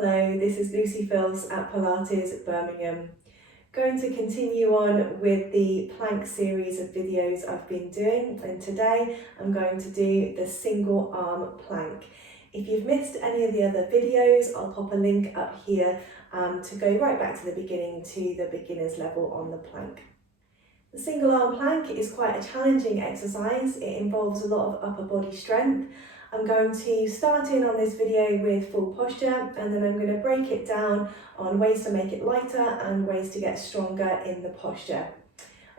Hello, this is Filce at Pilates Birmingham. Going to continue on with the plank series of videos I've been doing, and today I'm going to do the single arm plank. If you've missed any of the other videos, I'll pop a link up here to go right back to the beginning to the beginner's level on the plank. The single arm plank is quite a challenging exercise. It involves a lot of upper body strength. I'm going to start in on this video with full posture, and then I'm going to break it down on ways to make it lighter and ways to get stronger in the posture.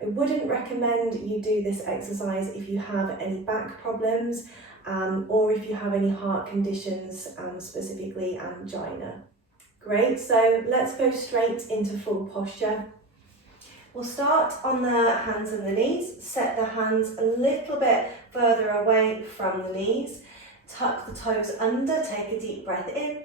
I wouldn't recommend you do this exercise if you have any back problems or if you have any heart conditions, specifically angina. Great, so let's go straight into full posture. We'll start on the hands and the knees. Set the hands a little bit further away from the knees. Tuck the toes under, take a deep breath in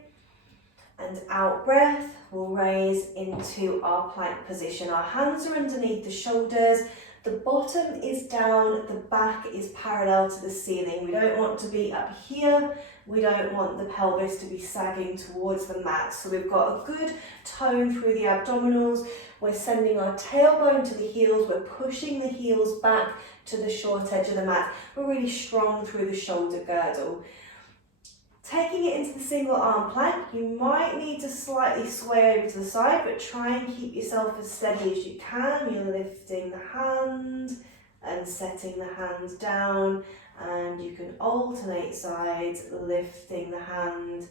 and out breath. We'll raise into our plank position. Our hands are underneath the shoulders. The bottom is down, the back is parallel to the ceiling. We don't want to be up here. We don't want the pelvis to be sagging towards the mat. So we've got a good tone through the abdominals. We're sending our tailbone to the heels. We're pushing the heels back to the short edge of the mat. We're really strong through the shoulder girdle. Taking it into the single arm plank, you might need to slightly sway over to the side, but try and keep yourself as steady as you can. You're lifting the hand and setting the hand down, and you can alternate sides, lifting the hand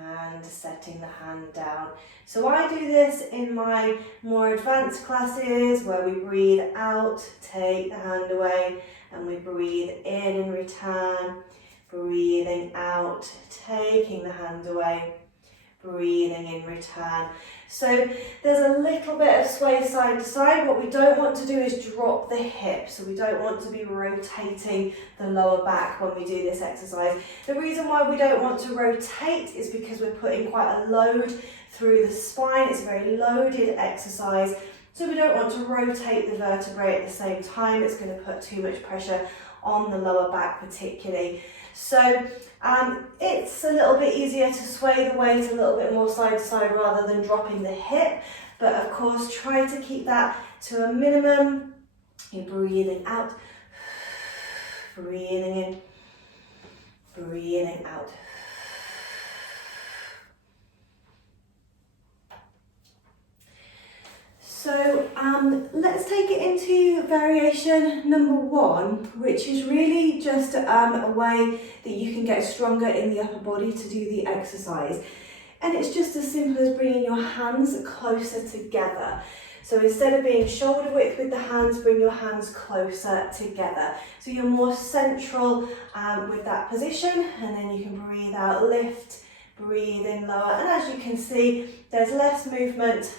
and setting the hand down. So I do this in my more advanced classes where we breathe out, take the hand away, and we breathe in and return. Breathing out, taking the hand away, breathing in, return. So there's a little bit of sway side to side. What we don't want to do is drop the hip. So we don't want to be rotating the lower back when we do this exercise. The reason why we don't want to rotate is because we're putting quite a load through the spine. It's a very loaded exercise. So we don't want to rotate the vertebrae at the same time. It's going to put too much pressure on the lower back particularly. So it's a little bit easier to sway the weight a little bit more side to side rather than dropping the hip. But of course, try to keep that to a minimum. You're breathing out, breathing in, breathing out. So let's take it into variation number 1, which is really just a way that you can get stronger in the upper body to do the exercise. And it's just as simple as bringing your hands closer together. So instead of being shoulder width with the hands, bring your hands closer together. So you're more central with that position, and then you can breathe out, lift, breathe in lower, and as you can see, there's less movement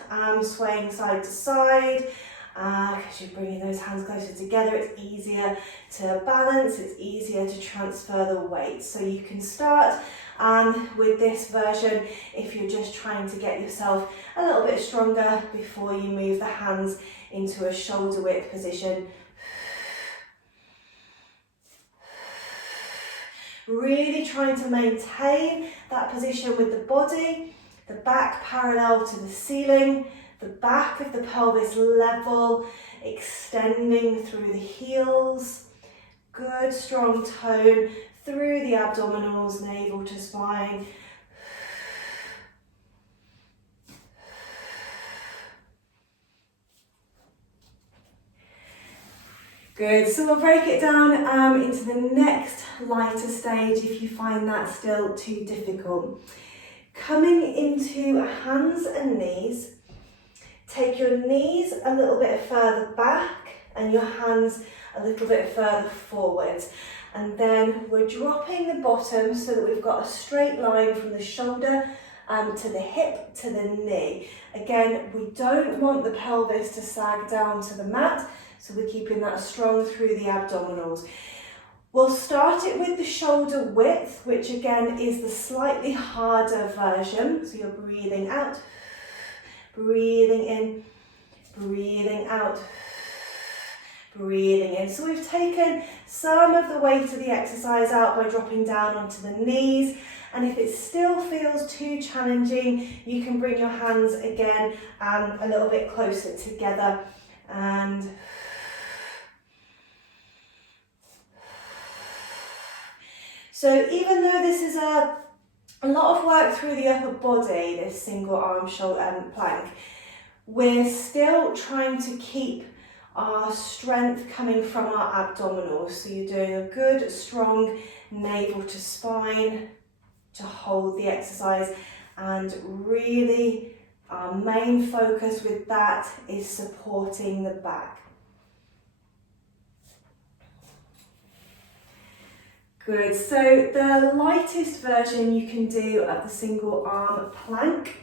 swaying side to side because you're bringing those hands closer together. It's easier to balance, it's easier to transfer the weight. So you can start with this version if you're just trying to get yourself a little bit stronger before you move the hands into a shoulder width position. Really trying to maintain that position with the body, the back parallel to the ceiling, the back of the pelvis level, extending through the heels. Good strong tone through the abdominals, navel to spine. Good, so we'll break it down into the next lighter stage if you find that still too difficult. Coming into hands and knees, take your knees a little bit further back and your hands a little bit further forwards. And then we're dropping the bottom so that we've got a straight line from the shoulder to the hip to the knee. Again, we don't want the pelvis to sag down to the mat, so we're keeping that strong through the abdominals. We'll start it with the shoulder width, which again is the slightly harder version. So you're breathing out, breathing in, breathing out. breathing in. So we've taken some of the weight of the exercise out by dropping down onto the knees, and if it still feels too challenging, you can bring your hands again a little bit closer together, and so even though this is a lot of work through the upper body, this single arm shoulder plank, we're still trying to keep our strength coming from our abdominals. So you're doing a good, strong navel to spine to hold the exercise, and really our main focus with that is supporting the back. Good, so the lightest version you can do of the single arm plank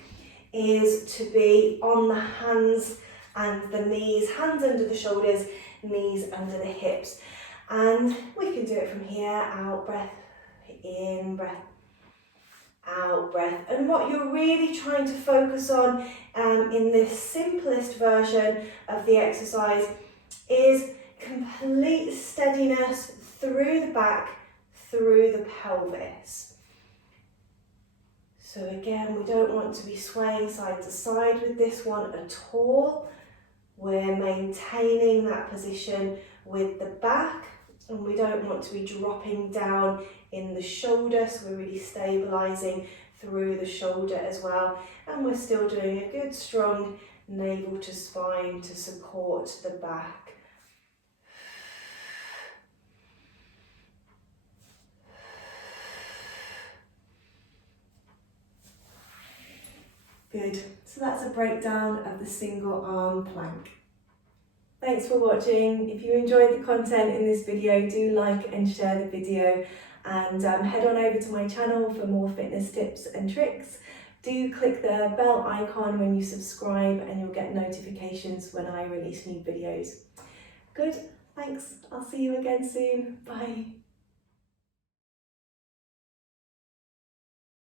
is to be on the hands and the knees, hands under the shoulders, knees under the hips. And we can do it from here, out breath, in breath, out breath. And what you're really trying to focus on in this simplest version of the exercise is complete steadiness through the back, through the pelvis. So again, we don't want to be swaying side to side with this one at all. We're maintaining that position with the back, and we don't want to be dropping down in the shoulder, so we're really stabilising through the shoulder as well. And we're still doing a good strong navel to spine to support the back. Good, so that's a breakdown of the single arm plank. Thanks for watching. If you enjoyed the content in this video, do like and share the video, and head on over to my channel for more fitness tips and tricks. Do click the bell icon when you subscribe and you'll get notifications when I release new videos. Good, thanks. I'll see you again soon. Bye.